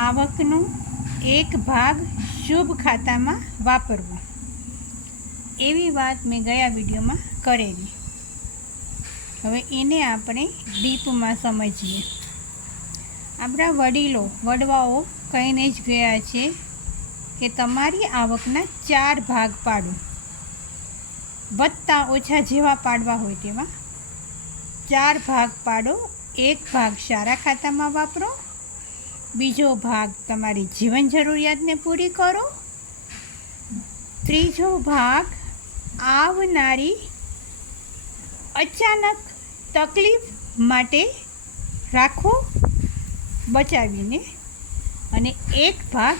આવકનું એક ભાગ શુભ ખાતામાં વાપરવું, એવી વાત મેં ગયા વિડીયોમાં કરેલી. હવે એને આપણે ડીપમાં સમજીએ. આપણા વડવાઓ કહીને જ ગયા છે કે તમારી આવકના 4 ભાગ પાડો. વધતા ઓછા જેવા પાડવા હોય તેવા 4 ભાગ પાડો. એક ભાગ સારા ખાતામાં વાપરો, બીજો ભાગ તમારી જીવન જરૂરિયાતને પૂરી કરો, ત્રીજો ભાગ આવનારી અચાનક તકલીફ માટે રાખો બચાવીને, અને એક ભાગ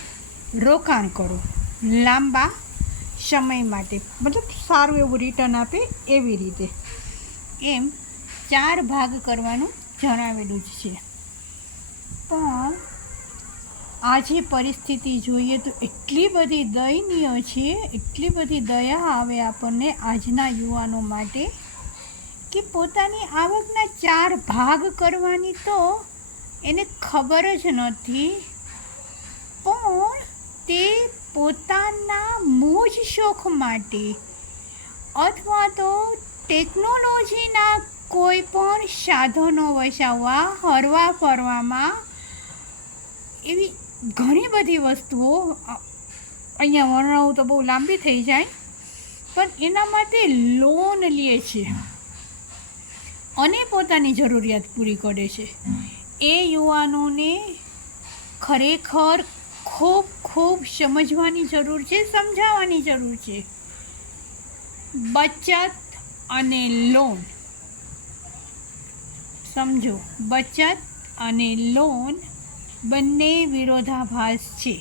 રોકાણ કરો લાંબા સમય માટે, મતલબ સારું એવું રિટર્ન આપે એવી રીતે. એમ 4 ભાગ કરવાનું જણાવેલું જ છે. પણ આજે પરિસ્થિતિ જોઈએ તો એટલી બધી દયનીય છે, એટલી બધી દયા આવે આપણને આજના યુવાનો માટે કે પોતાની આવકના 4 ભાગ કરવાની તો એને ખબર જ નથી, પણ તે પોતાના મોજ શોખ માટે અથવા તો ટેકનોલોજીના કોઈ પણ સાધનો વસાવવા, હરવા ફરવામાં, એવી ઘણી બધી વસ્તુઓ અહીંયા વર્ણવું તો બહુ લાંબી થઈ જાય, પણ એના માટે લોન લે છે અને પોતાની જરૂરિયાત પૂરી કરે છે. એ યુવાનોને ખરેખર ખૂબ સમજવાની જરૂર છે, સમજાવવાની જરૂર છે. બચત અને લોન સમજો, બચત અને લોન બંને વિરોધાભાસ છે.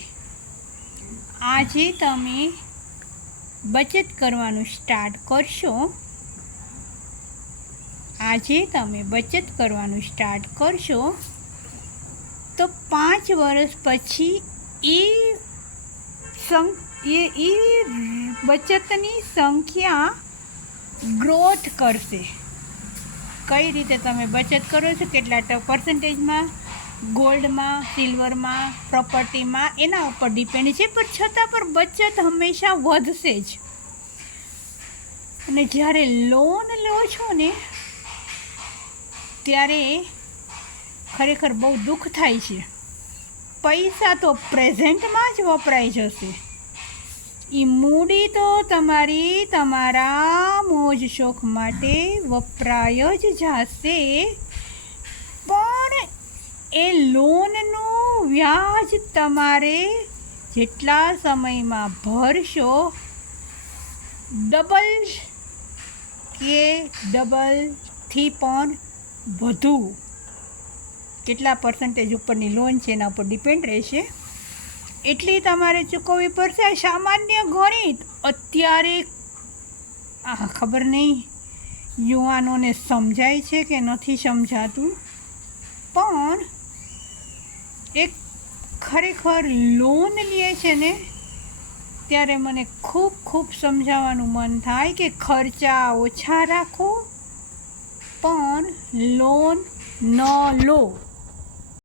આજે તમે બચત કરવાનું સ્ટાર્ટ કરશો, તો 5 વર્ષ પછી એ બચતની સંખ્યા ગ્રોથ કરશે. કઈ રીતે તમે બચત કરો છો, કેટલા પર્સન્ટેજમાં, ગોલ્ડમાં, સિલ્વરમાં, પ્રોપર્ટીમાં, એના ઉપર ડિપેન્ડ છે, પણ છતાં પણ બચત હંમેશા વધશે જ. અને જ્યારે લોન લો છો ને ત્યારે ખરેખર બહુ દુઃખ થાય છે. પૈસા તો પ્રેઝન્ટમાં જ વપરાઈ જશે, એ મૂડી તો તમારા મોજ શોખ માટે વપરાય જ જશે, પણ એ લોનનું વ્યાજ તમારે જેટલા સમયમાં ભરશો ડબલથી પણ વધુ, કેટલા પર્સન્ટેજ ઉપરની લોન છે એના ઉપર ડિપેન્ડ રહેશે, એટલી તમારે ચૂકવવી પડશે. સામાન્ય ગણિત અત્યારે ખબર નહીં યુવાનોને સમજાય છે કે નથી સમજાતું, પણ એક ખરેખર લોન લે છે ને ત્યારે મને ખૂબ સમજાવવાનું મન થાય કે ખર્ચા ઓછા રાખો, પણ લોન ન લો.